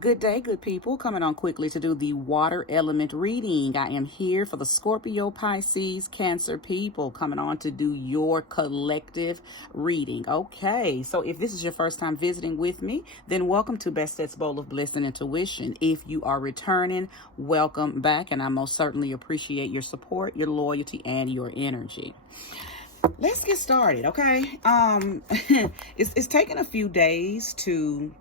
Good day, good people. Coming on quickly to do the water element reading. I am here for the Scorpio, Pisces, Cancer people. Coming on to do your collective reading. Okay, so if this is your first time visiting with me, then welcome to Bastette's Bowl of Bliss and Intuition. If you are returning, welcome back, and I most certainly appreciate your support, your loyalty, and your energy. Let's get started, okay? It's taken a few days to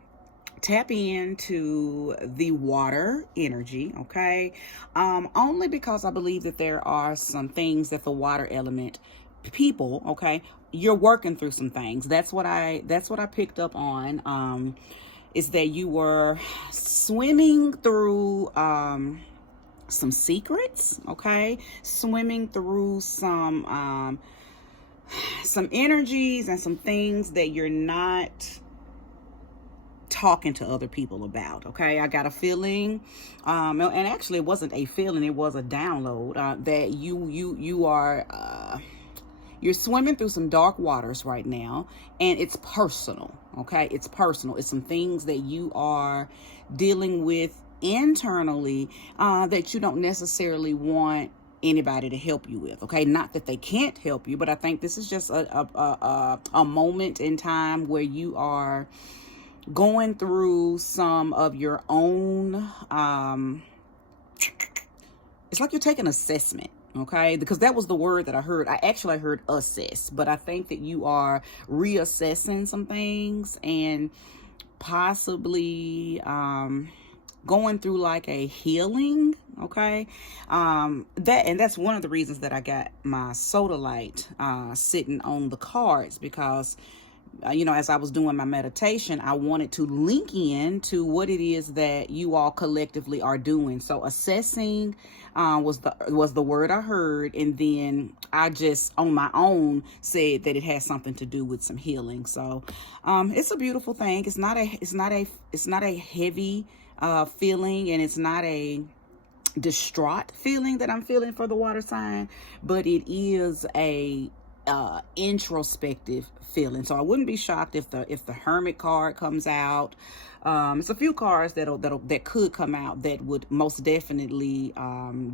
tap into the water energy, okay? Only because I believe that there are some things that the water element people, okay, you're working through some things. That's what I picked up on. Is that you were swimming through some secrets, okay? Swimming through some energies and some things that you're not talking to other people about, okay? I got a feeling, and actually it wasn't a feeling, it was a download, that you are you're swimming through some dark waters right now, and it's personal, okay? It's personal. It's some things that you are dealing with internally that you don't necessarily want anybody to help you with, okay? Not that they can't help you, but I think this is just a moment in time where you are going through some of your own, it's like you're taking assessment, okay? Because that was the word that I heard. I heard assess, but I think that you are reassessing some things and possibly going through like a healing, okay? That's one of the reasons that I got my sodalite sitting on the cards, because as I was doing my meditation, I wanted to link in to what it is that you all collectively are doing. So assessing was the word I heard, and then I just on my own said that it has something to do with some healing. So it's a beautiful thing. It's not a heavy feeling, and it's not a distraught feeling that I'm feeling for the water sign, but it is a introspective feeling. So I wouldn't be shocked if the Hermit card comes out. It's a few cards that could come out that would most definitely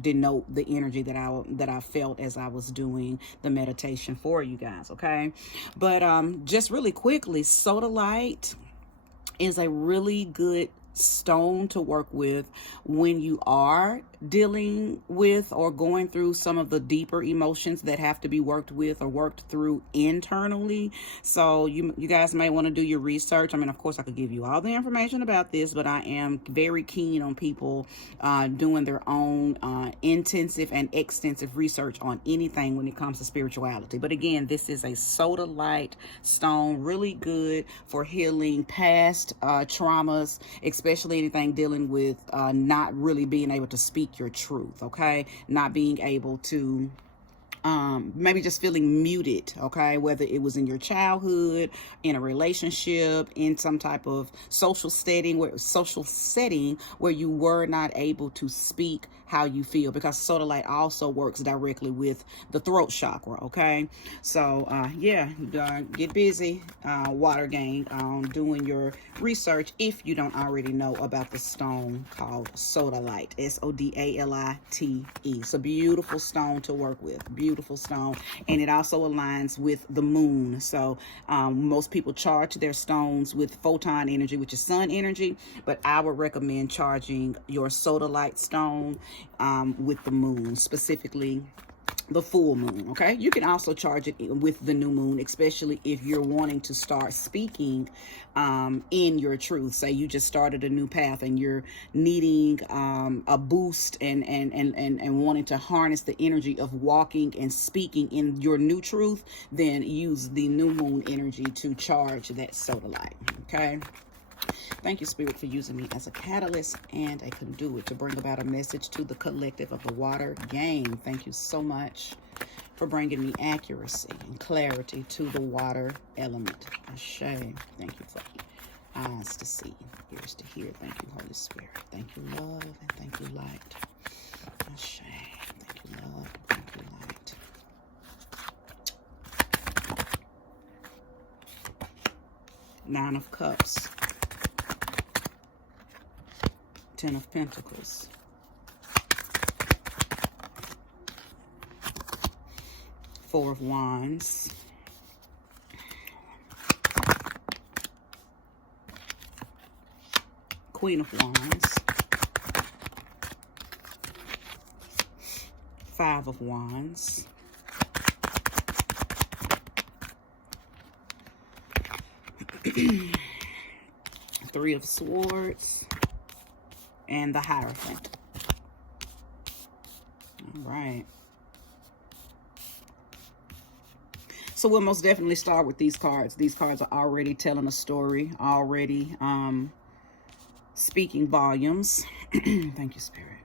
denote the energy that I felt as I was doing the meditation for you guys, okay? But just really quickly, sodalite is a really good stone to work with when you are dealing with or going through some of the deeper emotions that have to be worked with or worked through internally. So you guys may want to do your research. I mean, of course, I could give you all the information about this, but I am very keen on people doing their own intensive and extensive research on anything when it comes to spirituality. But again, this is a sodalite stone, really good for healing past traumas, especially anything dealing with not really being able to speak your truth, okay? Not being able to maybe just feeling muted, okay? Whether it was in your childhood, in a relationship, in some type of social setting where you were not able to speak how you feel, because sodalite also works directly with the throat chakra, okay? So get busy, water gang, doing your research if you don't already know about the stone called sodalite, SODALITE. It's a beautiful stone to work with, beautiful stone, and it also aligns with the moon. So most people charge their stones with photon energy, which is sun energy, but I would recommend charging your sodalite stone with the moon, specifically the full moon, okay? You can also charge it with the new moon, especially if you're wanting to start speaking in your truth. Say you just started a new path and you're needing a boost and wanting to harness the energy of walking and speaking in your new truth, then use the new moon energy to charge that sodalite, okay? Thank you, Spirit, for using me as a catalyst and a conduit to bring about a message to the collective of the water gang. Thank you so much for bringing me accuracy and clarity to the water element. Ashe. Thank you for eyes to see, ears to hear. Thank you, Holy Spirit. Thank you, love, and thank you, light. Ashe. Thank you, love, and thank you, light. Nine of Cups. Ten of Pentacles. Four of Wands. Queen of Wands. Five of Wands. Three of Swords. And the Hierophant. All right. So we'll most definitely start with these cards. These cards are already telling a story, already speaking volumes. Thank you, Spirit.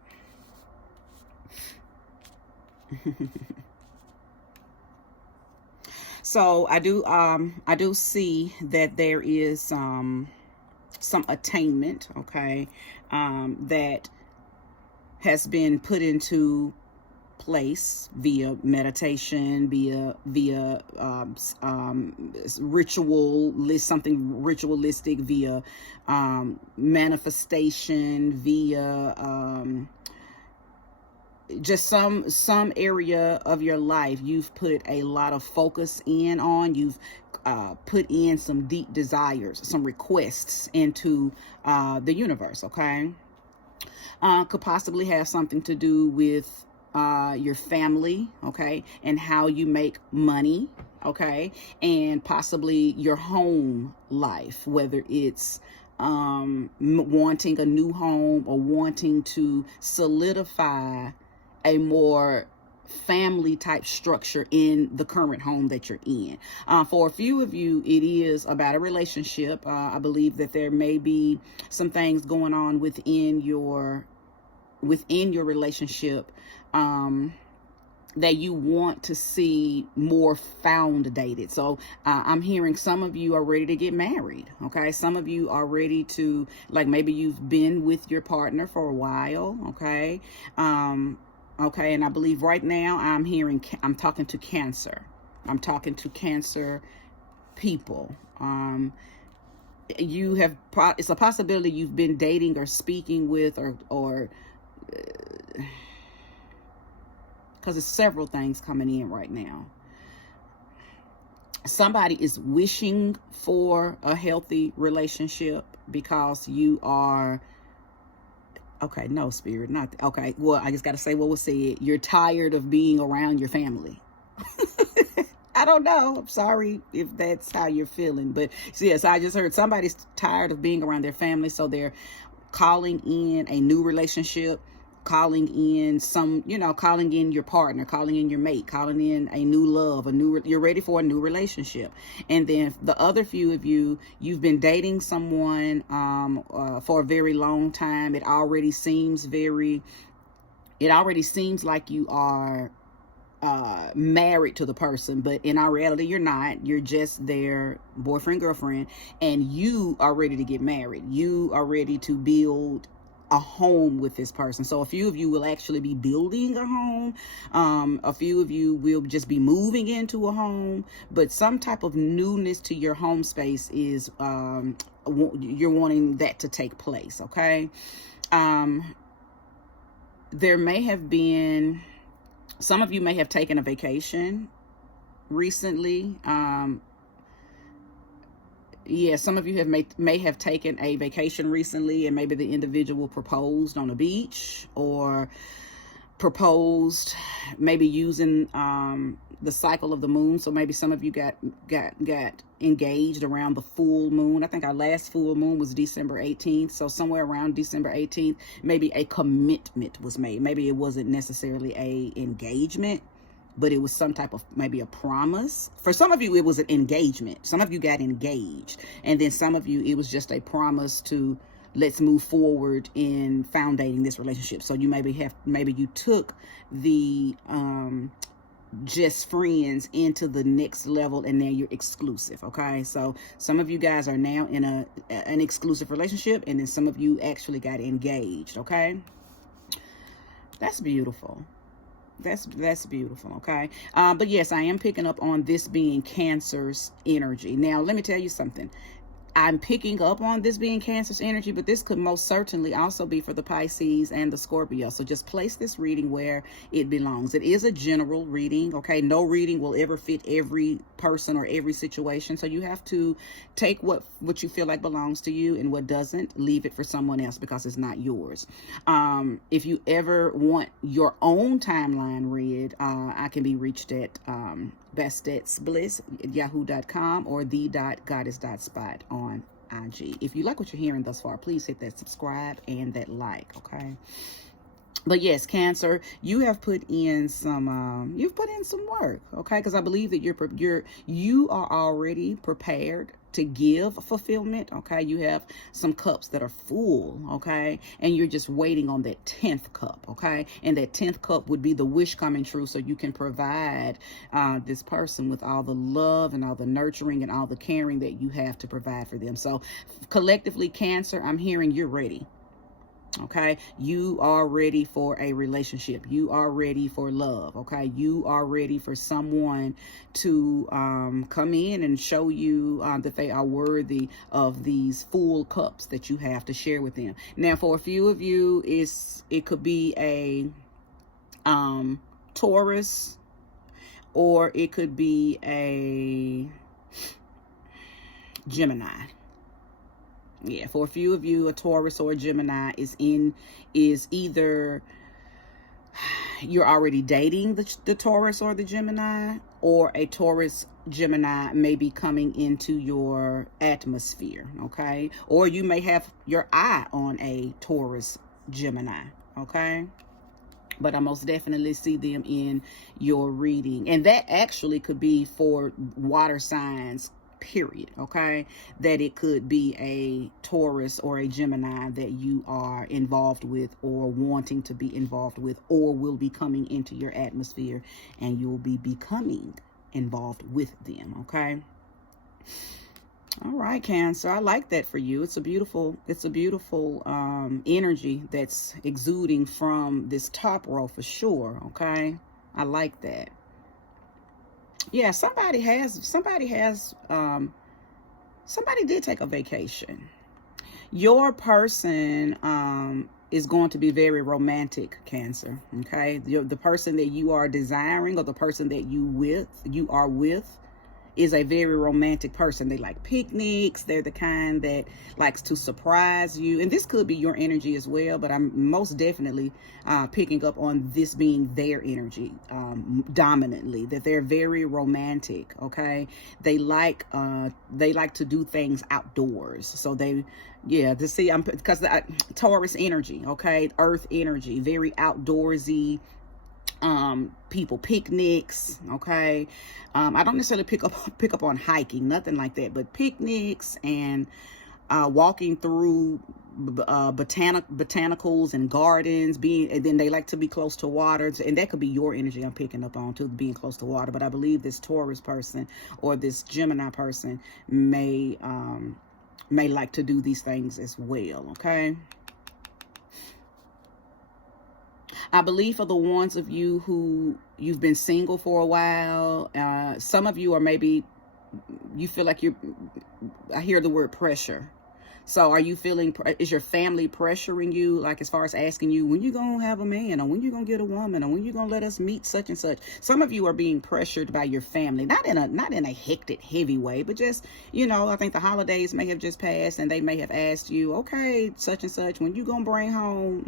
So I do see that there is some attainment, okay, that has been put into place via meditation, via something ritualistic, via manifestation, via just some area of your life you've put a lot of focus in on. You've put in some deep desires, some requests into the universe, okay? Could possibly have something to do with your family, okay, and how you make money, okay, and possibly your home life, whether it's wanting a new home or wanting to solidify a more family type structure in the current home that you're in. For a few of you, it is about a relationship. I believe that there may be some things going on within your relationship that you want to see more foundated. So I'm hearing some of you are ready to get married, okay? Some of you are ready to, like, maybe you've been with your partner for a while, okay? Okay, and I believe right now I'm talking to Cancer. I'm talking to Cancer people. It's a possibility you've been dating or speaking with or because there's several things coming in right now. Somebody is wishing for a healthy relationship because you are, okay, no, Spirit, not, okay, well, I just got to say what was said. You're tired of being around your family. I don't know. I'm sorry if that's how you're feeling. But yes, I just heard somebody's tired of being around their family. So they're calling in a new relationship, calling in calling in your partner, calling in your mate, calling in a new love, you're ready for a new relationship. And then the other few of you, you've been dating someone for a very long time. It already seems like you are married to the person, but in our reality, you're not. You're just their boyfriend, girlfriend, and you are ready to get married. You are ready to build a home with this person. So a few of you will actually be building a home. A few of you will just be moving into a home, but some type of newness to your home space is you're wanting that to take place, okay? There may have been, some of you may have taken a vacation recently. Yeah, some of you may have taken a vacation recently, and maybe the individual proposed on a beach, or proposed maybe using the cycle of the moon. So maybe some of you got engaged around the full moon. I think our last full moon was December 18th. So somewhere around December 18th, maybe a commitment was made. Maybe it wasn't necessarily a engagement, but it was some type of, maybe a promise. For some of you, it was an engagement. Some of you got engaged. And then some of you, it was just a promise to, let's move forward in foundating this relationship. So you maybe you took the just friends into the next level, and now you're exclusive, okay? So some of you guys are now in an exclusive relationship, and then some of you actually got engaged, okay? That's beautiful. That's beautiful, okay? But yes, I am picking up on this being Cancer's energy. Now, let me tell you something. I'm picking up on this being Cancer's energy, but this could most certainly also be for the Pisces and the Scorpio. So just place this reading where it belongs. It is a general reading, okay? No reading will ever fit every person or every situation. So you have to take what you feel like belongs to you, and what doesn't, leave it for someone else, because it's not yours. If you ever want your own timeline read, I can be reached at bestetsbliss@yahoo.com or the.goddess.spot on IG. If you like what you're hearing thus far, please hit that subscribe and that like, okay? But yes, Cancer, you have put in some work, okay? Because I believe that you are already prepared to give fulfillment, okay? You have some cups that are full, okay? And you're just waiting on that 10th cup, okay? And that 10th cup would be the wish coming true, so you can provide this person with all the love and all the nurturing and all the caring that you have to provide for them. So collectively, Cancer, I'm hearing you're ready. Okay, you are ready for a relationship. You are ready for love. Okay, you are ready for someone to come in and show you that they are worthy of these full cups that you have to share with them. Now, for a few of you, it could be a Taurus, or it could be a Gemini. Yeah, for a few of you, a Taurus or a Gemini is either you're already dating the Taurus or the Gemini, or a Taurus Gemini may be coming into your atmosphere, okay? Or you may have your eye on a Taurus Gemini, okay? But I most definitely see them in your reading. And that actually could be for water signs, period, okay? That it could be a Taurus or a Gemini that you are involved with, or wanting to be involved with, or will be coming into your atmosphere, and you'll be becoming involved with them, okay? All right, Cancer, I like that for you. It's a beautiful energy that's exuding from this top row for sure, okay? I like that. Yeah, somebody did take a vacation. Your person is going to be very romantic, Cancer, okay? The person that you are desiring, or the person that you are with is a very romantic person. They like picnics. They're the kind that likes to surprise you. And this could be your energy as well, but I'm most definitely picking up on this being their energy dominantly, that they're very romantic, okay? They like to do things outdoors. So because Taurus energy, okay? Earth energy, very outdoorsy. People, picnics, okay? I don't necessarily pick up on hiking, nothing like that, but picnics and walking through botanicals and gardens, and then they like to be close to water, and that could be your energy I'm picking up on too, being close to water. But I believe this Taurus person or this Gemini person may like to do these things as well, okay? I believe for the ones of you who you've been single for a while, some of you are maybe, you feel like I hear the word pressure. So are you feeling, is your family pressuring you, like as far as asking you, when you going to have a man, or when you going to get a woman, or when you going to let us meet such and such? Some of you are being pressured by your family, not in a hectic, heavy way, but just, I think the holidays may have just passed, and they may have asked you, okay, such and such, when you going to bring home,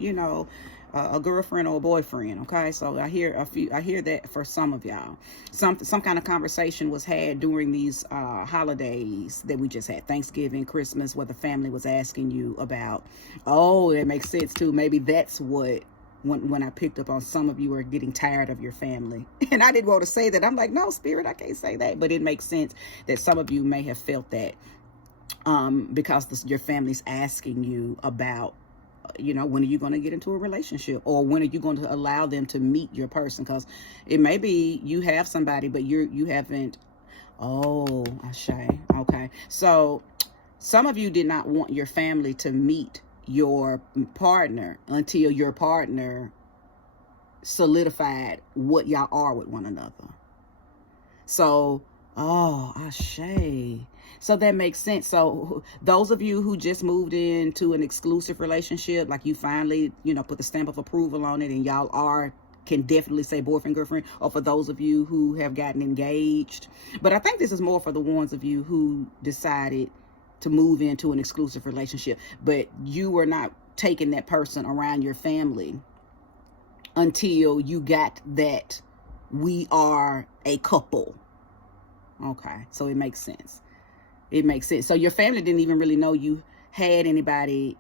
a girlfriend or a boyfriend, okay? So I hear that for some of y'all. Some kind of conversation was had during these holidays that we just had, Thanksgiving, Christmas, where the family was asking you about. Oh, that makes sense too. Maybe that's what, when I picked up on some of you are getting tired of your family. And I didn't want to say that. I'm like, no, Spirit, I can't say that. But it makes sense that some of you may have felt that because your family's asking you about, when are you going to get into a relationship, or when are you going to allow them to meet your person? Because it may be you have somebody, but you haven't. Oh, Ashe. Okay. So some of you did not want your family to meet your partner until your partner solidified what y'all are with one another. So, oh, Ashe. So that makes sense. So those of you who just moved into an exclusive relationship, like you finally, put the stamp of approval on it and y'all can definitely say boyfriend, girlfriend, or for those of you who have gotten engaged. But I think this is more for the ones of you who decided to move into an exclusive relationship, but you were not taking that person around your family until you got that we are a couple. Okay, so it makes sense. It makes sense. So your family didn't even really know you had anybody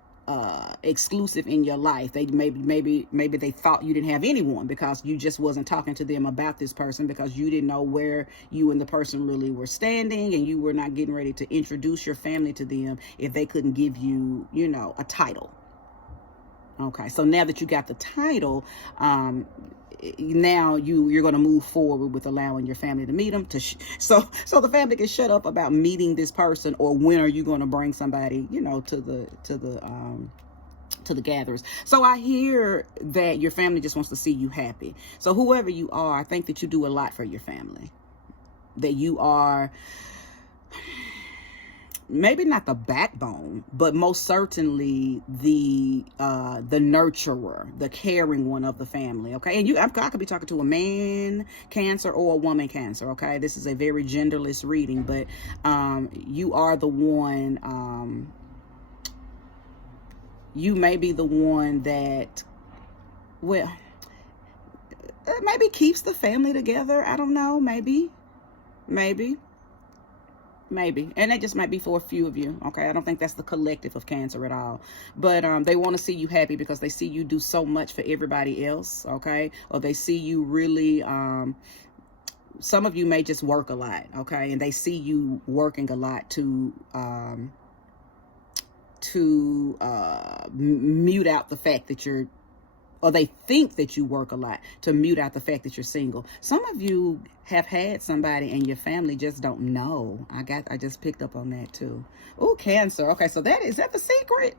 exclusive in your life. They maybe they thought you didn't have anyone because you just wasn't talking to them about this person, because you didn't know where you and the person really were standing, and you were not getting ready to introduce your family to them if they couldn't give you, a title. Okay, so now that you got the title, now you're going to move forward with allowing your family to meet them. So the family can shut up about meeting this person, or when are you going to bring somebody, to the gatherers. So I hear that your family just wants to see you happy. So whoever you are, I think that you do a lot for your family. That you are maybe not the backbone, but most certainly the nurturer, the caring one of the family. Okay, and I could be talking to a man Cancer or a woman Cancer. Okay, this is a very genderless reading, but you are the one. You may be the one that, well, maybe keeps the family together. I don't know. Maybe. And that just might be for a few of you. Okay, I don't think that's the collective of Cancer at all, but they want to see you happy because they see you do so much for everybody else. Okay, or they see you really some of you may just work a lot. Okay, and they see you working a lot to mute out the fact that you're, or they think that you work a lot to mute out the fact that you're single. Some of you have had somebody and your family just don't know. I just picked up on that too. Oh, Cancer. Okay, so is that the secret?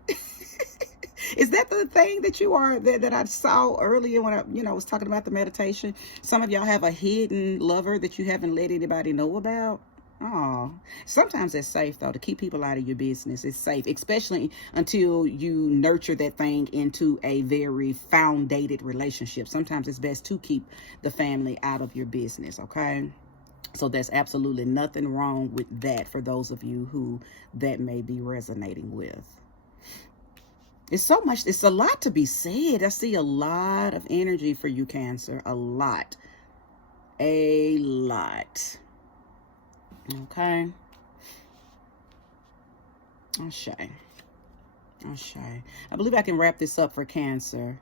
Is that the thing that you are, that I saw earlier when I was talking about the meditation? Some of y'all have a hidden lover that you haven't let anybody know about. Oh, sometimes it's safe though to keep people out of your business. It's safe, especially until you nurture that thing into a very foundated relationship. Sometimes it's best to keep the family out of your business. Okay, so there's absolutely nothing wrong with that for those of you who that may be resonating with. It's a lot to be said. I see a lot of energy for you, Cancer. A lot. Okay. Ashe. I believe I can wrap this up for Cancer.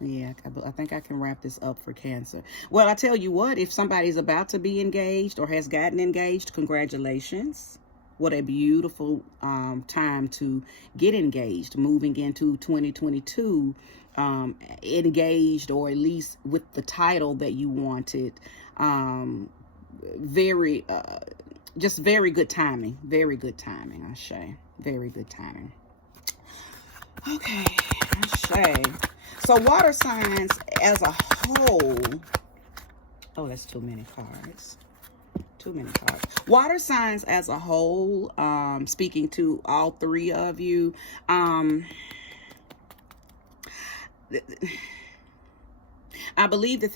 Yeah, I think I can wrap this up for Cancer. Well, I tell you what, if somebody's about to be engaged or has gotten engaged, congratulations. What a beautiful time to get engaged, moving into 2022, engaged, or at least with the title that you wanted. Just very good timing. Ashe. Very good timing. Okay, Ashe. So water signs as a whole. Oh, that's too many cards. Water signs as a whole, speaking to all three of you, I believe that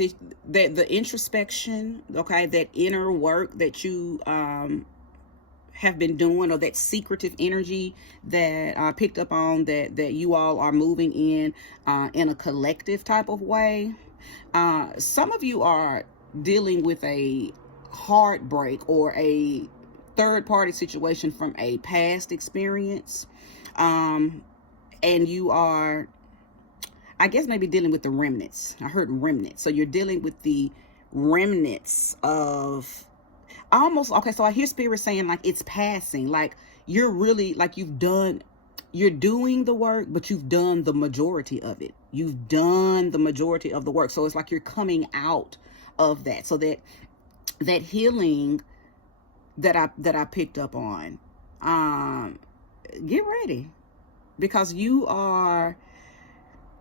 the introspection, okay, that inner work that you have been doing, or that secretive energy that I picked up on, that you all are moving in a collective type of way. Some of you are dealing with a heartbreak or a third-party situation from a past experience, and you are, I guess, maybe dealing with the remnants. I heard remnants. So you're dealing with the remnants of almost, okay, so I hear Spirit saying like it's passing, like you're really, like you're doing the work, but you've done the majority of it. You've done the majority of the work. So it's like you're coming out of that. So that healing that I picked up on, get ready, because you're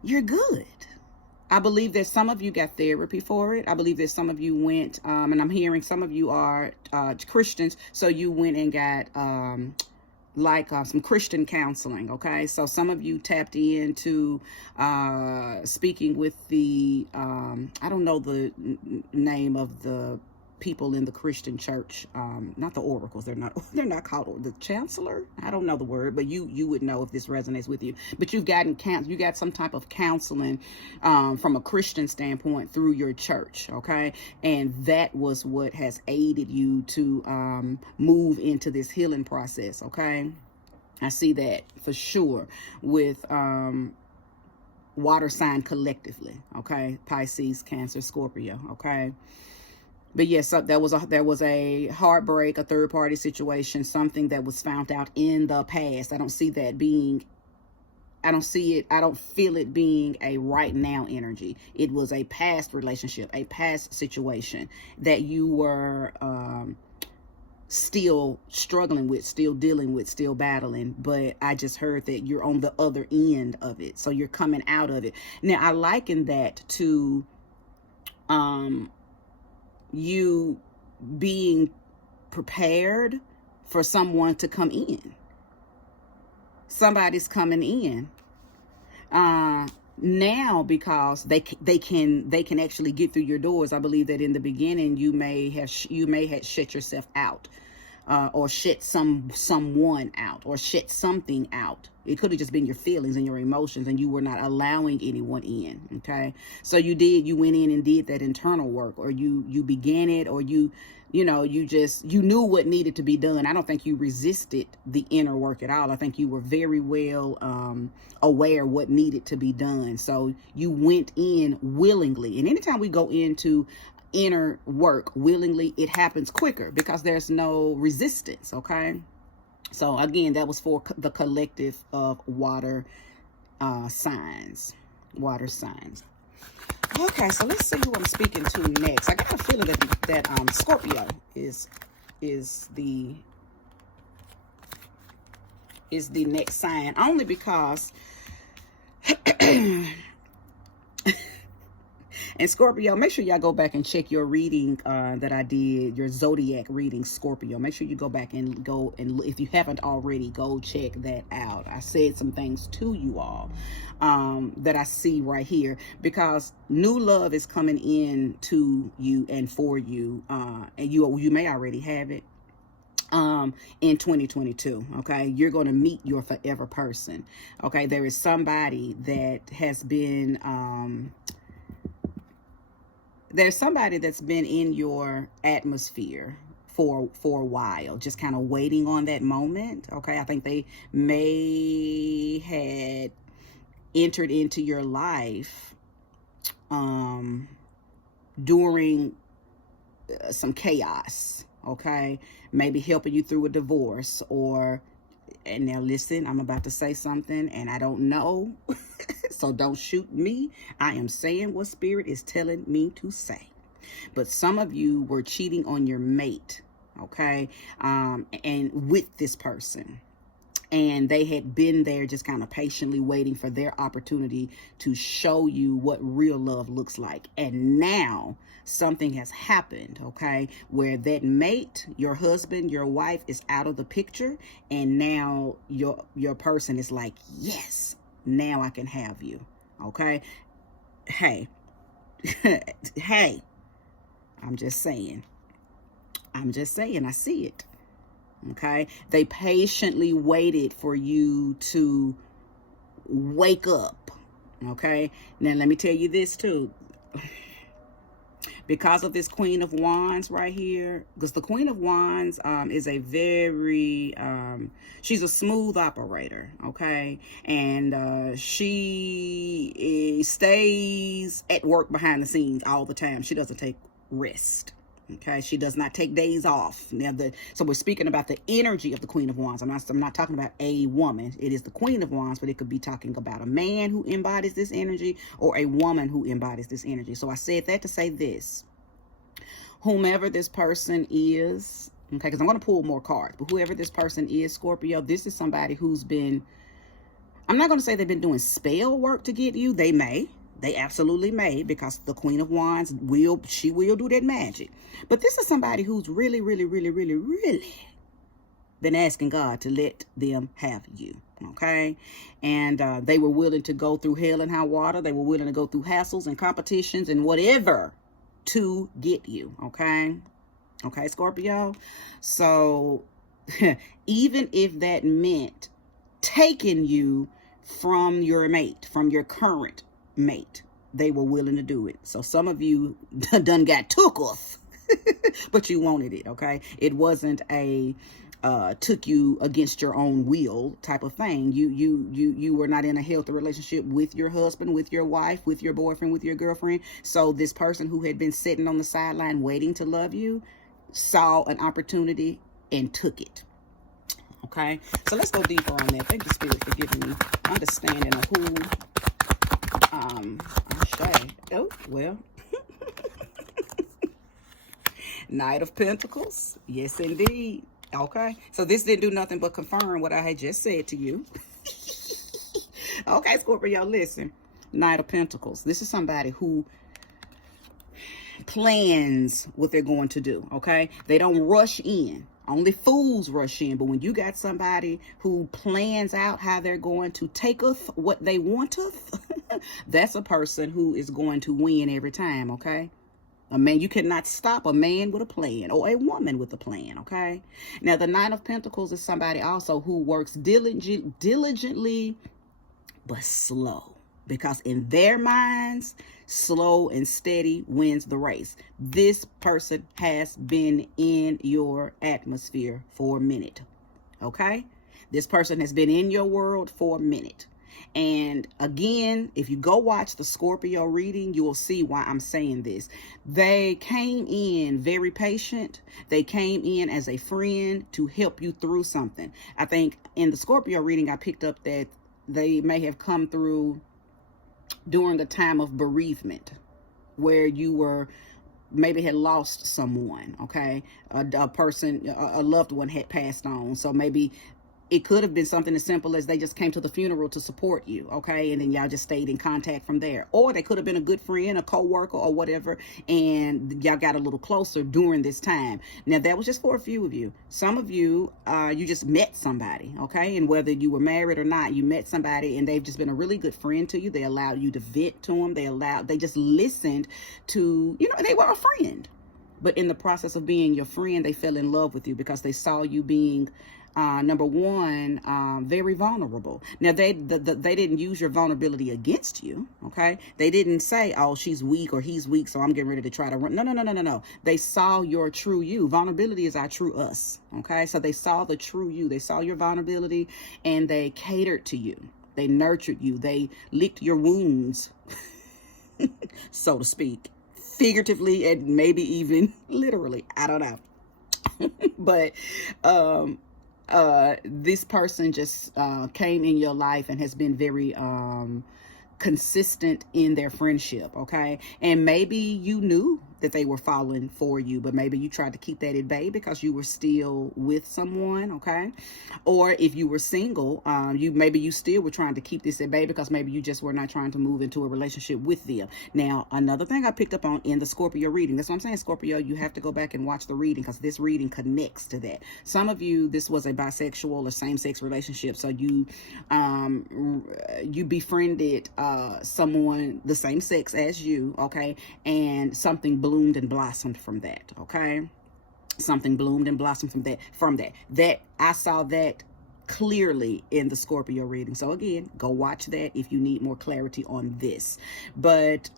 good. I believe that some of you got therapy for it. I believe that some of you went, and I'm hearing some of you are Christians, so you went and got some Christian counseling. Okay, so some of you tapped into speaking with the I don't know the name of the people in the Christian church, not the oracles, they're not called the chancellor, I don't know the word, but you would know if this resonates with you. But you got some type of counseling from a Christian standpoint through your church. Okay, and that was what has aided you to move into this healing process. Okay, I see that for sure with water sign collectively. Okay, Pisces, Cancer, Scorpio. Okay, but yes, so there was a heartbreak, a third party situation, something that was found out in the past. I don't see it. I don't feel it being a right now energy. It was a past relationship, a past situation that you were still struggling with, still dealing with, still battling. But I just heard that you're on the other end of it. So you're coming out of it. Now, I liken that to you being prepared for someone to come in. Somebody's coming in now because they can actually get through your doors. I believe that in the beginning you may have shut yourself out, or shut someone out, or shut something out. It could have just been your feelings and your emotions, and you were not allowing anyone in. Okay, so you went in and did that internal work, or you began it, or you knew what needed to be done. I don't think you resisted the inner work at all. I think you were very well aware what needed to be done. So you went in willingly. And anytime we go into inner work willingly, it happens quicker because there's no resistance. Okay, so again, that was for the collective of water signs. Okay, so let's see who I'm speaking to next. I got a feeling that Scorpio is the next sign, only because and Scorpio, make sure y'all go back and check your reading that I did, your zodiac reading, Scorpio. Make sure you go back and if you haven't already, go check that out. I said some things to you all that I see right here, because new love is coming in to you and for you, and you may already have it in 2022. Okay, you're going to meet your forever person. Okay, there is somebody that has been there's somebody that's been in your atmosphere for a while, just kind of waiting on that moment. Okay, I think they may had entered into your life during some chaos. Okay, maybe helping you through a divorce, and now listen, I'm about to say something and I don't know, so don't shoot me. I am saying what Spirit is telling me to say. But some of you were cheating on your mate, okay, and with this person. And they had been there just kind of patiently waiting for their opportunity to show you what real love looks like. And now something has happened, okay, where that mate, your husband, your wife, is out of the picture. And now your person is like, yes, now I can have you. Okay. Hey, hey, I'm just saying, I see it. Okay, they patiently waited for you to wake up. Okay, now let me tell you this too. Because of this Queen of Wands right here, because the Queen of Wands is a very, she's a smooth operator, okay? And she stays at work behind the scenes all the time. She doesn't take rest. Okay, she does not take days off. Now, so we're speaking about the energy of the Queen of Wands. I'm not talking about a woman. It is the Queen of Wands, but it could be talking about a man who embodies this energy or a woman who embodies this energy. So I said that to say this: whomever this person is, okay, because I'm going to pull more cards, but whoever this person is, Scorpio, this is somebody who's been, I'm not going to say they've been doing spell work to get you. They may. They absolutely may, because the Queen of Wands will do that magic. But this is somebody who's really, really, really, really, really been asking God to let them have you, okay? And they were willing to go through hell and high water. They were willing to go through hassles and competitions and whatever to get you, okay? Okay, Scorpio? So even if that meant taking you from your mate, from your current mate, they were willing to do it. So some of you done got took off, but you wanted it, okay? It wasn't a took you against your own will type of thing. You were not in a healthy relationship with your husband, with your wife, with your boyfriend, with your girlfriend. So this person who had been sitting on the sideline waiting to love you saw an opportunity and took it. Okay, so let's go deeper on that. Thank you, Spirit, for giving me understanding of who oh, well, Knight of Pentacles. Yes, indeed. Okay, so this didn't do nothing but confirm what I had just said to you. Okay, Scorpio, listen. Knight of Pentacles. This is somebody who plans what they're going to do, okay? They don't rush in. Only fools rush in. But when you got somebody who plans out how they're going to taketh what they wanteth, that's a person who is going to win every time, okay? A man, you cannot stop a man with a plan, or a woman with a plan, okay? Now, the Nine of Pentacles is somebody also who works diligently, but slow. Because in their minds, slow and steady wins the race. This person has been in your atmosphere for a minute, okay? This person has been in your world for a minute. And again, if you go watch the Scorpio reading, you will see why I'm saying this. They came in very patient. They came in as a friend to help you through something. I think in the Scorpio reading, I picked up that they may have come through during the time of bereavement, where you were maybe had lost someone, okay? A person, a loved one had passed on. So maybe it could have been something as simple as they just came to the funeral to support you, okay? And then y'all just stayed in contact from there. Or they could have been a good friend, a co-worker, or whatever, and y'all got a little closer during this time. Now, that was just for a few of you. Some of you, you just met somebody, okay? And whether you were married or not, you met somebody and they've just been a really good friend to you. They allowed you to vent to them. They just listened to, they were a friend. But in the process of being your friend, they fell in love with you because they saw you being number one, very vulnerable. Now, they didn't use your vulnerability against you, okay? They didn't say, oh, she's weak or he's weak, so I'm getting ready to try to run. No. They saw your true you. Vulnerability is our true us, okay? So they saw the true you. They saw your vulnerability, and they catered to you. They nurtured you. They licked your wounds, so to speak, figuratively and maybe even literally. I don't know. But this person just came in your life and has been very consistent in their friendship, okay? And maybe you knew that they were falling for you, but maybe you tried to keep that at bay because you were still with someone, okay? Or if you were single, maybe you still were trying to keep this at bay because maybe you just were not trying to move into a relationship with them. Now, another thing I picked up on in the Scorpio reading, that's what I'm saying, Scorpio, you have to go back and watch the reading because this reading connects to that. Some of you, this was a bisexual or same-sex relationship, so you befriended someone the same sex as you, okay? And something bloomed and blossomed from that, okay? Something bloomed and blossomed from that. That I saw that clearly in the Scorpio reading. So again, go watch that if you need more clarity on this. But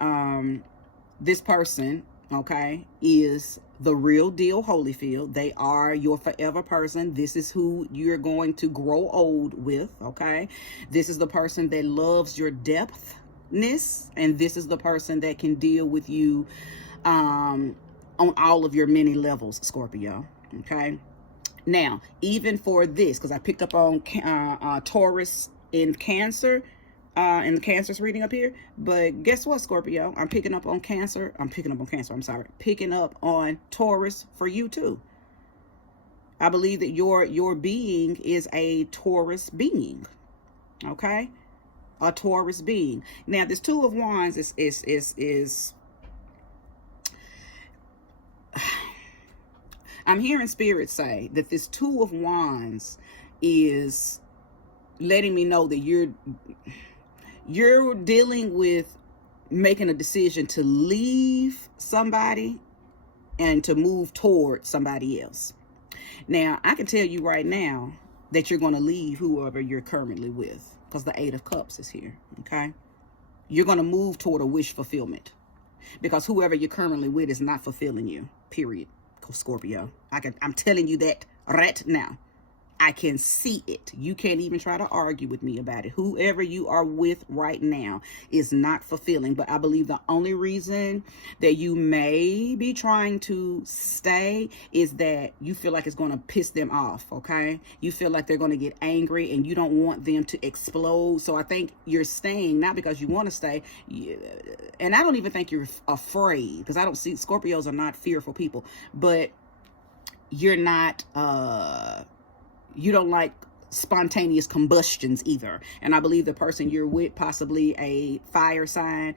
this person, okay, is the real deal Holyfield. They are your forever person. This is who you're going to grow old with, okay? This is the person that loves your depthness, and this is the person that can deal with you on all of your many levels, Scorpio, okay? Now, even for this, because I picked up on Taurus in Cancer, in the Cancer's reading up here, but guess what, Scorpio? I'm picking up on Cancer. Picking up on Taurus for you too. I believe that your being is a Taurus being, okay? a Taurus being. Now, this Two of Wands is I'm hearing Spirit say that this Two of Wands is letting me know that you're dealing with making a decision to leave somebody and to move toward somebody else. Now, I can tell you right now that you're going to leave whoever you're currently with, because the Eight of Cups is here, okay? You're going to move toward a wish fulfillment, because whoever you're currently with is not fulfilling you, period, Scorpio. I'm telling you that right now. I can see it. You can't even try to argue with me about it. Whoever you are with right now is not fulfilling. But I believe the only reason that you may be trying to stay is that you feel like it's going to piss them off, okay? You feel like they're going to get angry and you don't want them to explode. So I think you're staying, not because you want to stay. And I don't even think you're afraid, because I don't see, Scorpios are not fearful people. But you're not... you don't like spontaneous combustions either. And I believe the person you're with, possibly a fire sign,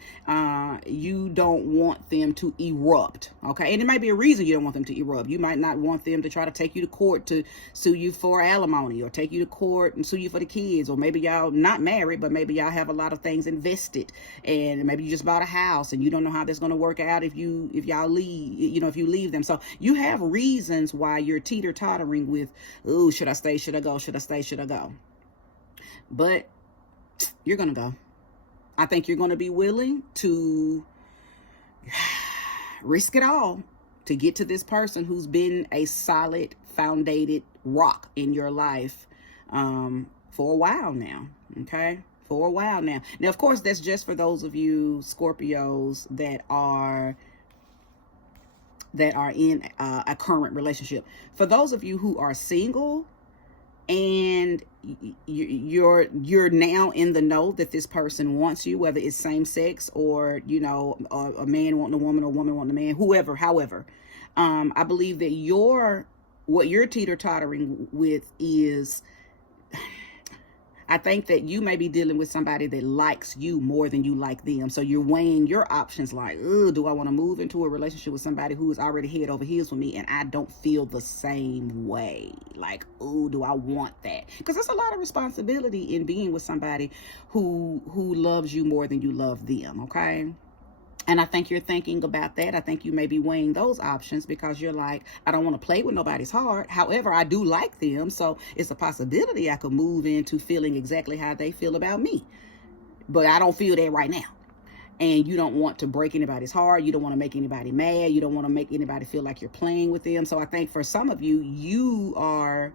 you don't want them to erupt, okay? And it might be a reason you don't want them to erupt. You might not want them to try to take you to court to sue you for alimony, or take you to court and sue you for the kids, or maybe y'all not married, but maybe y'all have a lot of things invested, and maybe you just bought a house and you don't know how that's going to work out if y'all leave, if you leave them. So you have reasons why you're teeter-tottering with, oh, should I stay, should I go, should I stay, should I go? But you're going to go. I think you're going to be willing to risk it all to get to this person who's been a solid, founded rock in your life for a while now, okay? For a while now. Now, of course, that's just for those of you Scorpios that are in a current relationship. For those of you who are single, and you're now in the know that this person wants you, whether it's same sex or, a man wanting a woman or a woman wanting a man, however, I believe that what you're teeter-tottering with is, I think that you may be dealing with somebody that likes you more than you like them. So you're weighing your options like, do I want to move into a relationship with somebody who is already head over heels with me and I don't feel the same way? Like, do I want that? Because there's a lot of responsibility in being with somebody who loves you more than you love them, okay? And I think you're thinking about that. I think you may be weighing those options because you're like, I don't want to play with nobody's heart. However, I do like them. So it's a possibility I could move into feeling exactly how they feel about me. But I don't feel that right now. And you don't want to break anybody's heart. You don't want to make anybody mad. You don't want to make anybody feel like you're playing with them. So I think for some of you, you are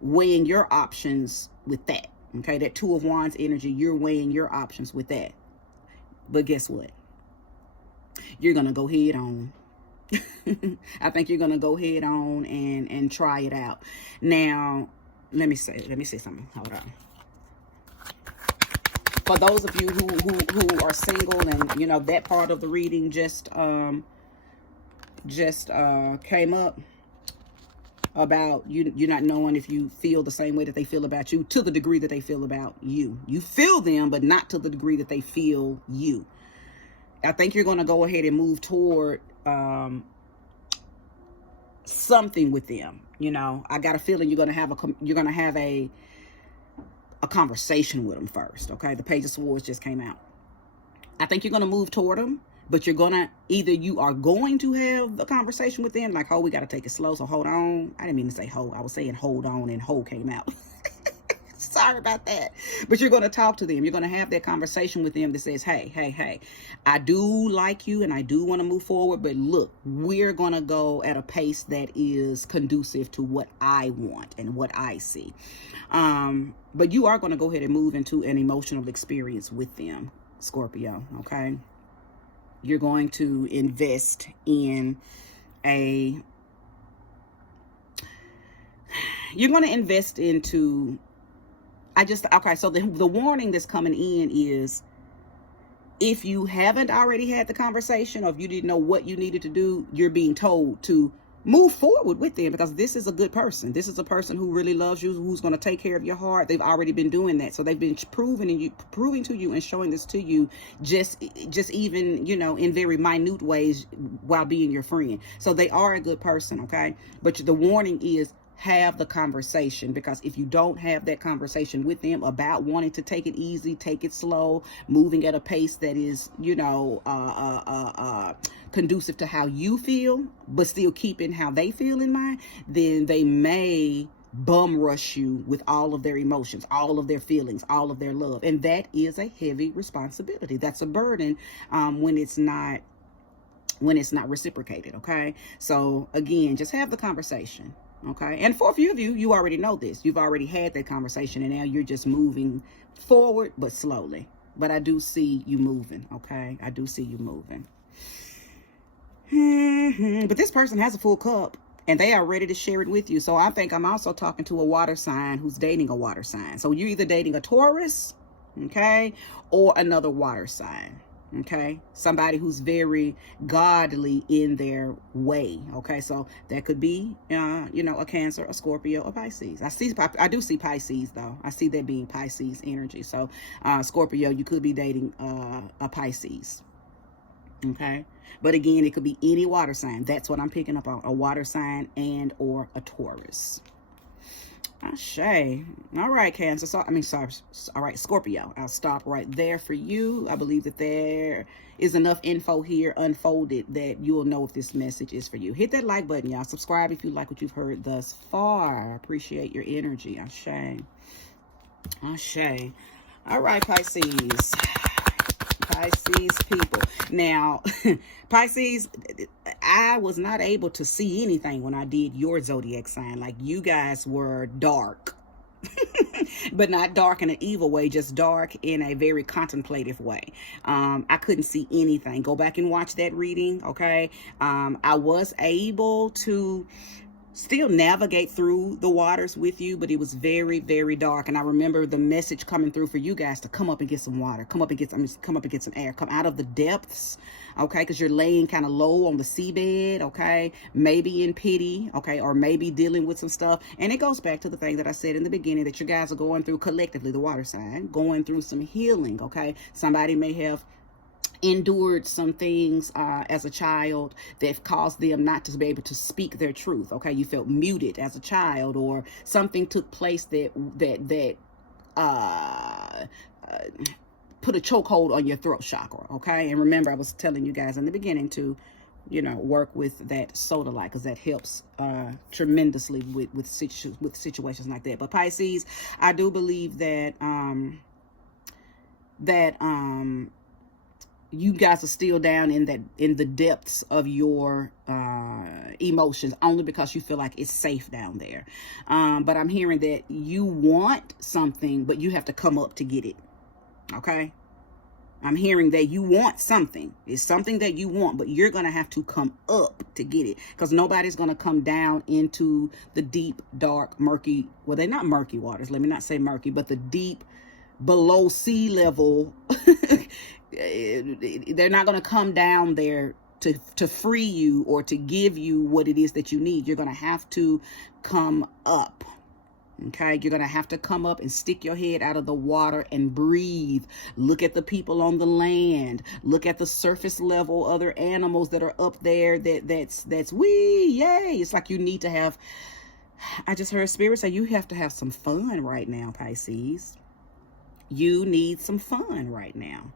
weighing your options with that. Okay, that Two of Wands energy, you're weighing your options with that. But guess what? You're going to go head on. I think you're going to go head on and try it out. Now, let me say something. Hold on. For those of you who are single and, that part of the reading just came up about you not knowing if you feel the same way that they feel about you to the degree that they feel about you. You feel them, but not to the degree that they feel you. I think you're going to go ahead and move toward something with them. I got a feeling you're going to have a conversation with them first. Okay, the Page of Swords just came out. I think you're going to move toward them, but you are going to have a conversation with them, like, we got to take it slow. So hold on. I didn't mean to say ho. I was saying hold on, and ho came out. Sorry about that. But you're going to talk to them. You're going to have that conversation with them that says, hey, I do like you and I do want to move forward. But look, we're going to go at a pace that is conducive to what I want and what I see. But you are going to go ahead and move into an emotional experience with them, Scorpio. Okay. You're going to invest in so the warning that's coming in is, if you haven't already had the conversation, or if you didn't know what you needed to do, you're being told to move forward with them, because this is a good person. This is a person who really loves you, who's going to take care of your heart. They've already been doing that. So they've been proving to you and showing this to you, just even, you know, in very minute ways while being your friend. So they are a good person. Okay. But the warning is, have the conversation, because if you don't have that conversation with them about wanting to take it easy, take it slow, moving at a pace that is, you know, conducive to how you feel, but still keeping how they feel in mind, then they may bum rush you with all of their emotions, all of their feelings, all of their love. And that is a heavy responsibility. That's a burden when it's not reciprocated. Okay. So again, just have the conversation. Okay. And for a few of you, you already know this. You've already had that conversation, and now you're just moving forward, but slowly. But I do see you moving. Okay. I do see you moving. But this person has a full cup, and they are ready to share it with you. So I think I'm also talking to a water sign who's dating a water sign. So you're either dating a Taurus, okay, or another water sign. Okay, somebody who's very godly in their way. Okay, so that could be, you know, a Cancer, a Scorpio, a Pisces. I do see Pisces though. I see that being Pisces energy. So, Scorpio, you could be dating a Pisces. Okay, but again, it could be any water sign. That's what I'm picking up on: a water sign and or a Taurus. Ashe. All right, Cancer. So, all right, Scorpio. I'll stop right there for you. I believe that there is enough info here unfolded that you'll know if this message is for you. Hit that like button, y'all. Subscribe if you like what you've heard thus far. Appreciate your energy. Ashe. Ashe. All right, Pisces. Pisces people. Now, Pisces, I was not able to see anything when I did your zodiac sign. Like, you guys were dark. But not dark in an evil way, just dark in a very contemplative way. I couldn't see anything. Go back and watch that reading, okay? I was able to still navigate through the waters with you, but it was very, very dark. And I remember the message coming through for you guys to come up and get some water, come up and get some air, come out of the depths, okay? Because you're laying kind of low on the seabed, okay? Maybe in pity, okay? Or maybe dealing with some stuff. And it goes back to the thing that I said in the beginning, that you guys are going through collectively, the water sign, going through some healing, okay? Somebody may have endured some things as a child that caused them not to be able to speak their truth. Okay, you felt muted as a child, or something took place that put a chokehold on your throat chakra. Okay, and remember, I was telling you guys in the beginning to, you know, work with that soda light, because that helps tremendously with situations like that. But Pisces, I do believe that you guys are still down in the depths of your emotions, only because you feel like it's safe down there. But I'm hearing that you want something, but you have to come up to get it. Okay, I'm hearing that you want something. It's something that you want, but you're gonna have to come up to get it, because nobody's gonna come down into the deep, dark, murky, well, they're not murky waters, let me not say murky, but the deep below sea level. They're not going to come down there to free you or to give you what it is that you need. You're going to have to come up. Okay, you're going to have to come up and stick your head out of the water and breathe. Look at the people on the land. Look at the surface level other animals that are up there. That's wee, yay. It's like you need to have, I just heard Spirit say you have to have some fun right now, Pisces. You need some fun right now.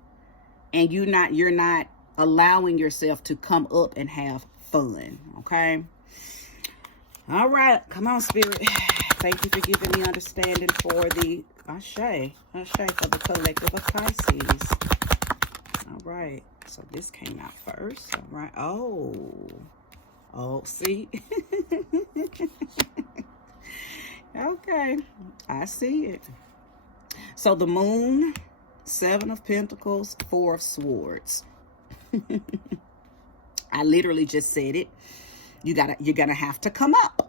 And you're not allowing yourself to come up and have fun. Okay. All right. Come on, Spirit. Thank you for giving me understanding for the Ashe for the collective of Pisces. All right. So this came out first. All right. Oh, see. Okay. I see it. So the moon, 7 of Pentacles, 4 of Swords. I literally just said it. You're gonna have to come up.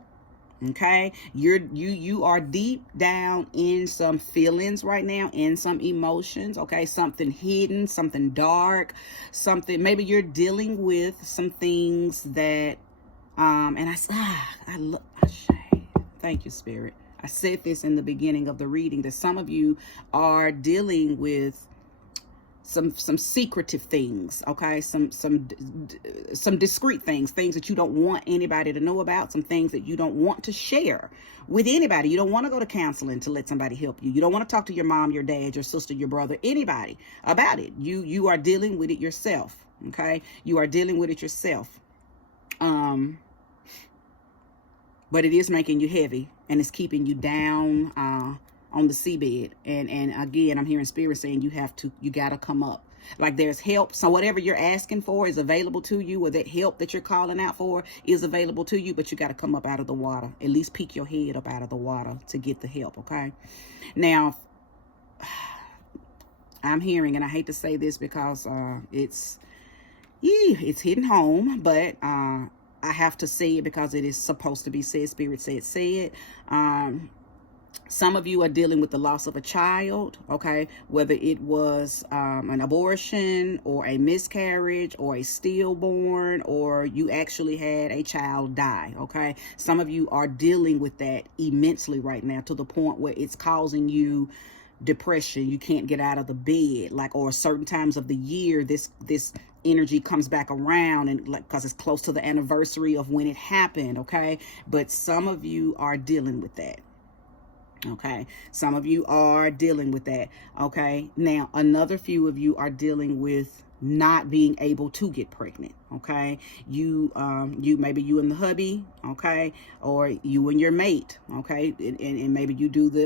Okay, you are deep down in some feelings right now, in some emotions. Okay, something hidden, something dark, something, maybe you're dealing with some things that And thank you, Spirit. I said this in the beginning of the reading, that some of you are dealing with some secretive things, okay? Some discreet things that you don't want anybody to know about, some things that you don't want to share with anybody. You don't want to go to counseling to let somebody help you. You don't want to talk to your mom, your dad, your sister, your brother, anybody about it. You are dealing with it yourself, okay? You are dealing with it yourself. But it is making you heavy, and it's keeping you down on the seabed. And again, I'm hearing Spirit saying you got to come up. Like there's help. So whatever you're asking for is available to you, or that help that you're calling out for is available to you, but you got to come up out of the water. At least peek your head up out of the water to get the help, okay? Now, I'm hearing, and I hate to say this because it's hitting home, but I have to say it because it is supposed to be said. Spirit said, say it. Some of you are dealing with the loss of a child, okay? Whether it was an abortion or a miscarriage or a stillborn, or you actually had a child die, okay? Some of you are dealing with that immensely right now, to the point where it's causing you depression. You can't get out of the bed, or certain times of the year, this energy comes back around, and because it's close to the anniversary of when it happened, okay? But some of you are dealing with that, okay? Some of you are dealing with that, okay? Now, another few of you are dealing with not being able to get pregnant, okay? You maybe you and the hubby, okay? Or you and your mate, okay? And maybe you do the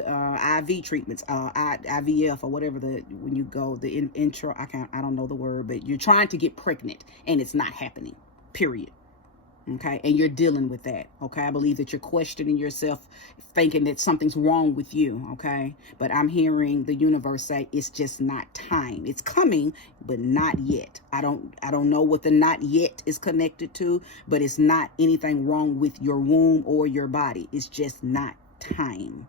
IV treatments, IVF, or whatever when you go the intro. I don't know the word, but you're trying to get pregnant and it's not happening, period. Okay, and you're dealing with that, okay? I believe that you're questioning yourself, thinking that something's wrong with you, okay? But I'm hearing the universe say it's just not time. It's coming, but not yet. I don't know what the not yet is connected to, but it's not anything wrong with your womb or your body. It's just not time,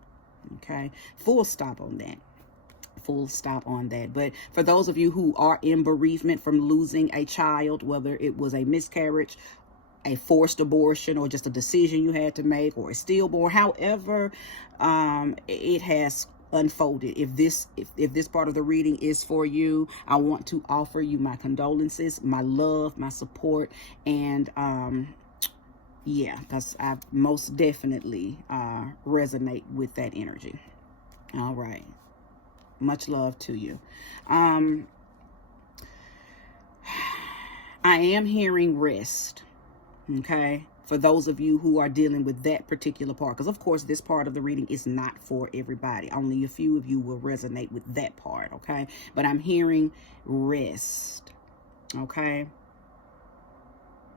okay? Full stop on that. Full stop on that. But for those of you who are in bereavement from losing a child, whether it was a miscarriage, a forced abortion, or just a decision you had to make, or a stillborn, however it has unfolded, if this part of the reading is for you, I want to offer you my condolences, my love, my support, and yeah, because I most definitely resonate with that energy. All right, much love to you. I am hearing rest. Okay, for those of you who are dealing with that particular part, because of course this part of the reading is not for everybody. Only a few of you will resonate with that part, okay? But I'm hearing rest, okay?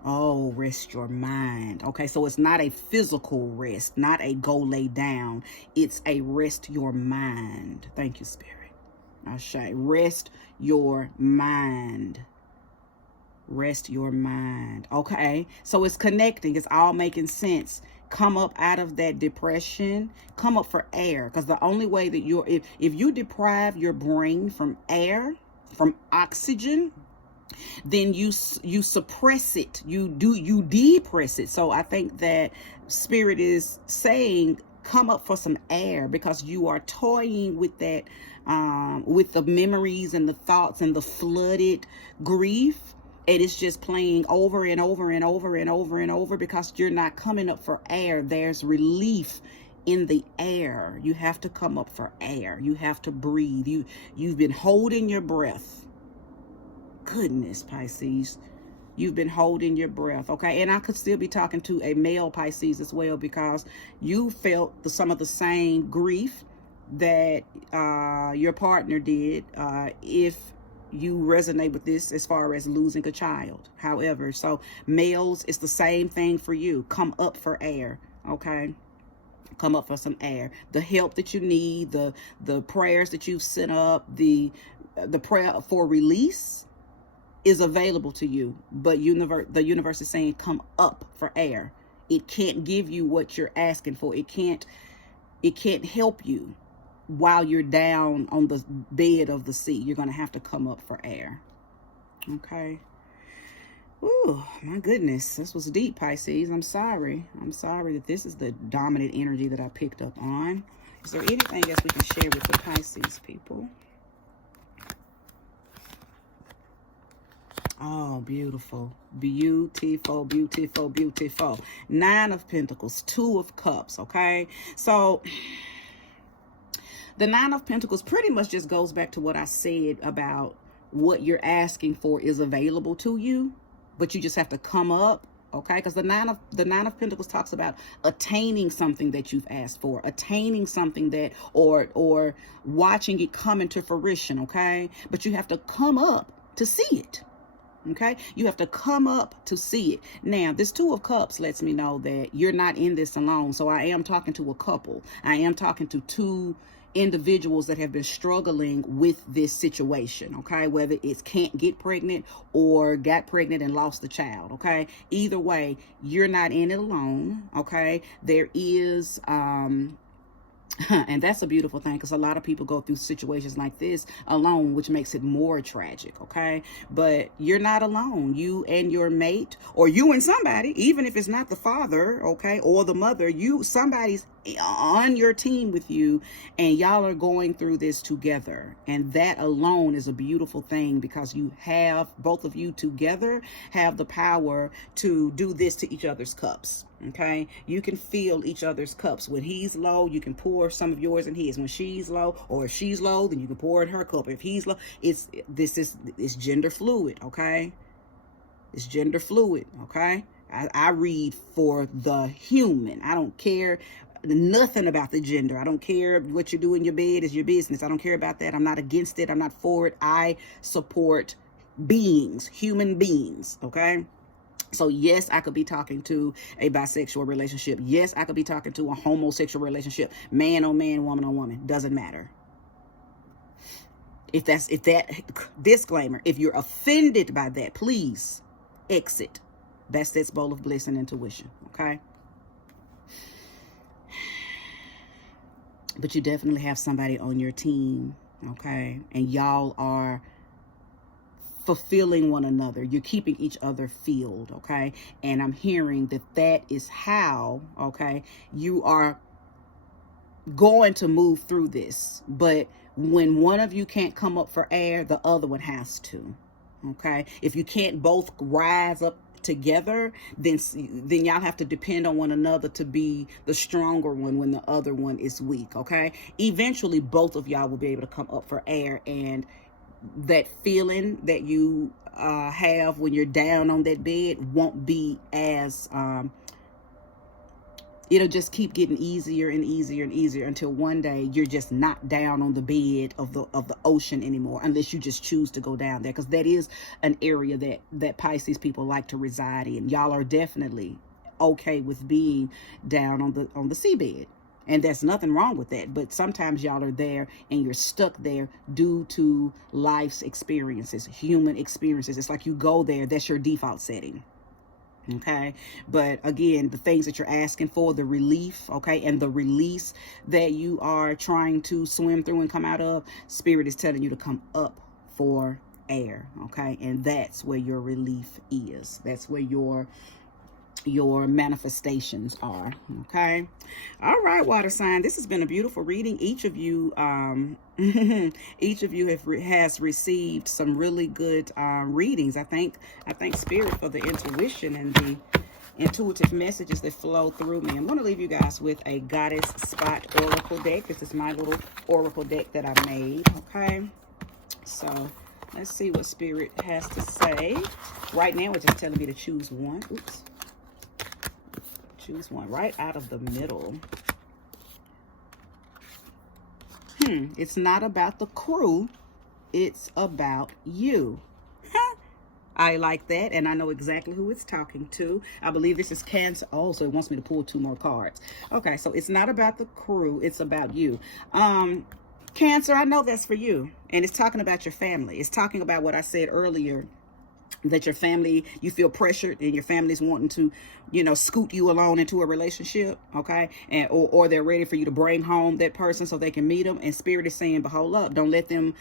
Oh, rest your mind. Okay, so it's not a physical rest, not a go lay down. It's a rest your mind. Thank you, Spirit. Ashe. Rest your mind. Rest your mind. Okay, so it's connecting. It's all making sense. Come up out of that depression. Come up for air, because the only way that if you deprive your brain from air, from oxygen, then you suppress it. You depress it. So I think that Spirit is saying, come up for some air, because you are toying with that, with the memories and the thoughts and the flooded grief. It is just playing over and over and over and over and over, because you're not coming up for air. There's relief in the air. You have to come up for air. You have to breathe. You've been holding your breath. Goodness, Pisces. You've been holding your breath, okay? And I could still be talking to a male Pisces as well, because you felt some of the same grief that your partner did, if you resonate with this as far as losing a child. However, so males, it's the same thing for you. Come up for air, okay? Come up for some air. The help that you need, the prayers that you've sent up, the prayer for release is available to you, but the universe is saying come up for air. It can't give you what you're asking for. It can't help you while you're down on the bed of the sea. You're going to have to come up for air. Okay. Oh, my goodness. This was deep, Pisces. I'm sorry. I'm sorry that this is the dominant energy that I picked up on. Is there anything else we can share with the Pisces people? Oh, beautiful. Beautiful, beautiful, beautiful. 9 of Pentacles, 2 of Cups, okay? So the 9 of Pentacles pretty much just goes back to what I said about what you're asking for is available to you, but you just have to come up, okay? Because the nine of Pentacles talks about attaining something that you've asked for, attaining something that, or watching it come into fruition, okay? But you have to come up to see it. Okay, you have to come up to see it. Now, this 2 of Cups lets me know that you're not in this alone. So I am talking to a couple. I am talking to 2 individuals that have been struggling with this situation, okay? Whether it's can't get pregnant or got pregnant and lost the child, okay? Either way, you're not in it alone, okay? There is and that's a beautiful thing, because a lot of people go through situations like this alone, which makes it more tragic, okay? But you're not alone. You and your mate, or you and somebody, even if it's not the father, okay, or the mother, somebody's on your team with you, and y'all are going through this together. And that alone is a beautiful thing, because you have, both of you together have the power to do this to each other's cups. Okay, you can fill each other's cups. When he's low, you can pour some of yours in his. When she's low, or if she's low, then you can pour in her cup. If he's low, it's gender fluid. Okay, it's gender fluid. Okay, I read for the human. I don't care nothing about the gender. I don't care what you do in your bed is your business. I don't care about that. I'm not against it. I'm not for it. I support beings, human beings. Okay. So yes, I could be talking to a bisexual relationship. Yes, I could be talking to a homosexual relationship. Man on man, woman on woman. Doesn't matter. If that disclaimer, if you're offended by that, please exit. That's bowl of bliss and intuition. Okay. But you definitely have somebody on your team. Okay. And y'all are fulfilling one another. You're keeping each other filled, okay? And I'm hearing that is how, okay, you are going to move through this. But when one of you can't come up for air, the other one has to, okay? If you can't both rise up together, then y'all have to depend on one another to be the stronger one when the other one is weak, okay? Eventually, both of y'all will be able to come up for air, and that feeling that you have when you're down on that bed won't be as it'll just keep getting easier and easier and easier until one day you're just not down on the bed of the ocean anymore, unless you just choose to go down there, because that is an area that Pisces people like to reside in. Y'all are definitely okay with being down on the seabed. And there's nothing wrong with that. But sometimes y'all are there and you're stuck there due to life's experiences, human experiences. It's like you go there, that's your default setting. Okay. But again, the things that you're asking for, the relief, okay, and the release that you are trying to swim through and come out of, Spirit is telling you to come up for air. Okay. And that's where your relief is. That's where your manifestations are. Okay. All right, water sign, this has been a beautiful reading. Each of you each of you has received some really good readings. I thank Spirit for the intuition and the intuitive messages that flow through me. I'm going to leave you guys with a Goddess Spot Oracle deck. This is my little Oracle deck that I made. Okay, so let's see what Spirit has to say. Right now it's just telling me to choose one. Oops. Choose one right out of the middle. It's not about the crew, it's about you. I like that, and I know exactly who it's talking to. I believe this is Cancer. Oh, so it wants me to pull 2 more cards. Okay, so it's not about the crew, it's about you. Cancer, I know that's for you, and it's talking about your family. It's talking about what I said earlier that your family, you feel pressured and your family's wanting to, scoot you along into a relationship, okay? And or they're ready for you to bring home that person so they can meet them. And Spirit is saying, but hold up, don't let them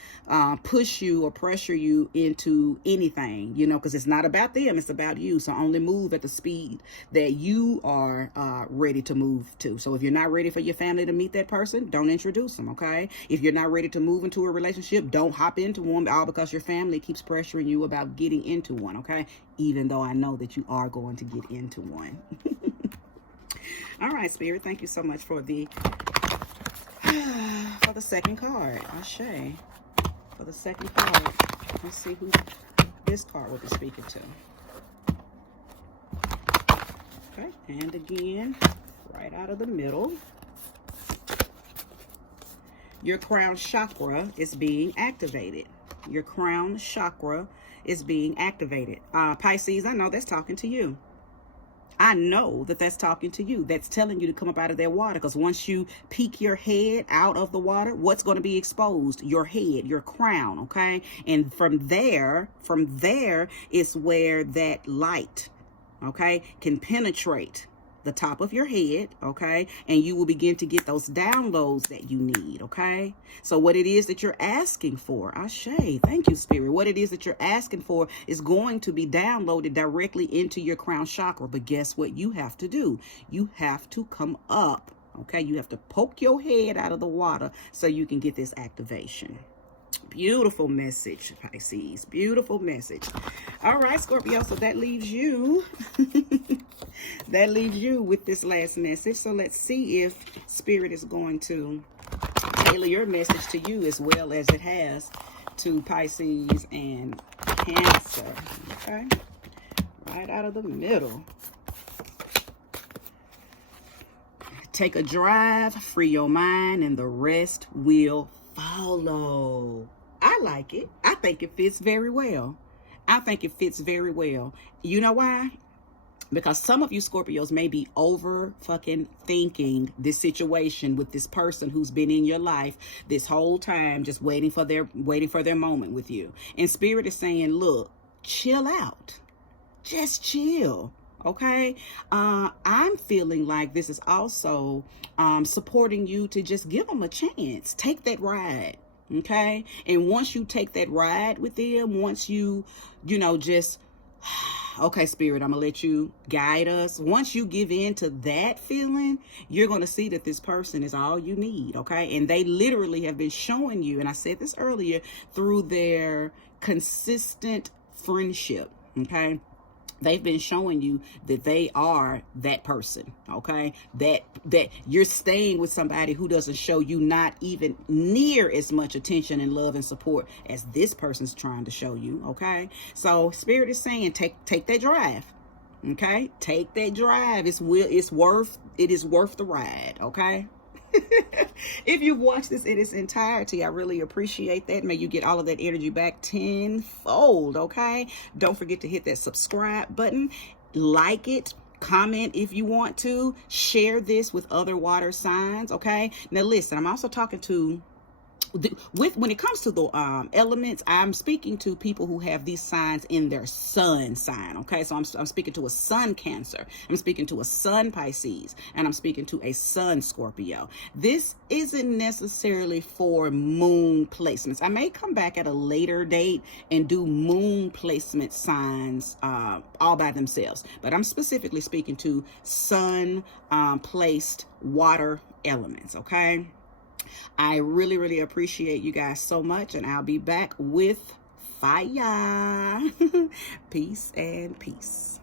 push you or pressure you into anything, because it's not about them, it's about you. So only move at the speed that you are ready to move to. So if you're not ready for your family to meet that person, don't introduce them, okay? If you're not ready to move into a relationship, don't hop into one, all because your family keeps pressuring you about getting into one, okay? Even though I know that you are going to get into one. All right, Spirit, thank you so much for the second card. Ashe. For the second card. Let's see who this card will be speaking to. Okay, and again, right out of the middle. Your crown chakra is being activated. Your crown chakra is being activated. Pisces, I know that's talking to you. I know that that's talking to you. That's telling you to come up out of that water, because once you peek your head out of the water, what's going to be exposed? Your head, your crown, okay? And from there is where that light, okay, can penetrate the top of your head, okay? And you will begin to get those downloads that you need, okay? So what it is that you're asking for, Ashe, thank you, Spirit. What it is that you're asking for is going to be downloaded directly into your crown chakra. But guess what you have to do? You have to come up, okay? You have to poke your head out of the water so you can get this activation. Beautiful message, Pisces. Beautiful message. All right, Scorpio. So that leaves you. That leaves you with this last message. So let's see if Spirit is going to tailor your message to you as well as it has to Pisces and Cancer. Okay. Right out of the middle. Take a drive, free your mind, and the rest will follow. I like it. I think it fits very well. I think it fits very well. You know why? Because some of you Scorpios may be over fucking thinking this situation with this person who's been in your life this whole time, just waiting for their moment with you. And Spirit is saying, look, chill out. Just chill. Okay. I'm feeling like this is also supporting you to just give them a chance. Take that ride. Okay. And once you take that ride with them, once you just, okay, Spirit, I'm gonna let you guide us. Once you give in to that feeling, you're gonna see that this person is all you need. Okay. And they literally have been showing you, and I said this earlier, through their consistent friendship. Okay. They've been showing you that they are that person, okay? That you're staying with somebody who doesn't show you not even near as much attention and love and support as this person's trying to show you, okay? So Spirit is saying, take that drive, okay? Take that drive. It is worth the ride, okay? If you've watched this in its entirety, I really appreciate that. May you get all of that energy back tenfold, okay? Don't forget to hit that subscribe button, like it, comment if you want to, share this with other water signs, okay? Now listen, I'm also talking to when it comes to the elements, I'm speaking to people who have these signs in their sun sign. Okay, so I'm speaking to a sun Cancer, I'm speaking to a sun Pisces, and I'm speaking to a sun Scorpio. This isn't necessarily for moon placements. I may come back at a later date and do moon placement signs all by themselves, but I'm specifically speaking to sun placed water elements. Okay. I really, really appreciate you guys so much, and I'll be back with fire. Peace and peace.